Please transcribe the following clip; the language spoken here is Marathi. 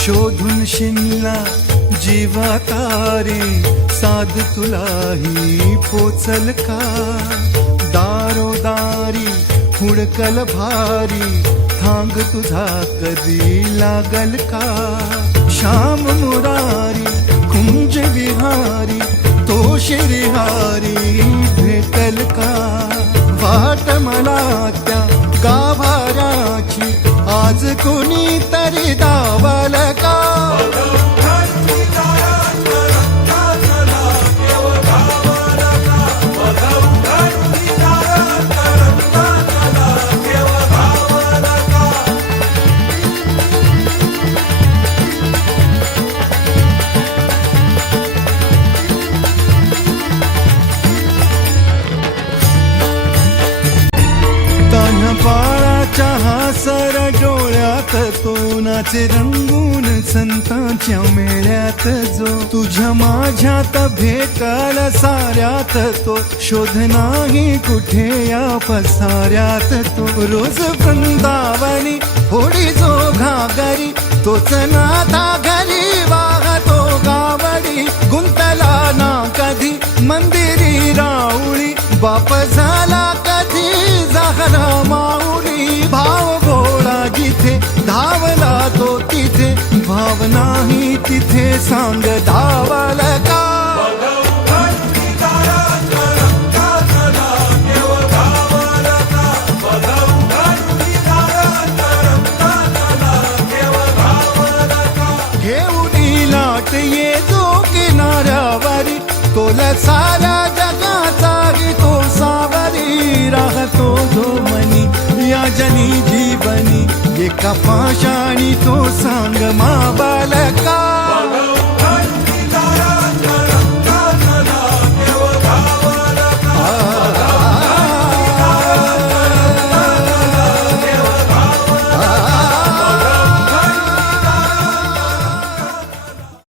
शोधून शिनला जीवा तारे, साध तुलाही पोचल का? दारोदारी हुडकल भारी, थांग तुझा कधी लागल का? श्याम मुरारी कुंज विहारी, तो श्रीहारी भेटल का? वाट मला त्या गाभाऱ्याची, आज कोणी तरी दावल का? बाळाच्या हासर डोळ्यात तो नाचे रंगून संतांच्या मेळ्यात, जो तुझ्या माझ्यात भेटल साऱ्यात, तो शोध नाही कुठे या पसाऱ्यात. तो रोज वृंदावनी होडी जो घागरी, तोच नाथा घरी वाहतो गावडी. गुंतला ना कधी मंदिरी राऊळी, बाप झाला कधी झाला माऊली. भाव गोळा जिथे धावला तो तिथे, भाव नाही तिथे सांग धावल का? घेऊनी लाट ये जो किनाऱ्यावरी, तोला सारा जगाचा तो सावरी. राहतो जो मनी या जनी जीवनी, एका पाशाणी तो सांग मा बालका.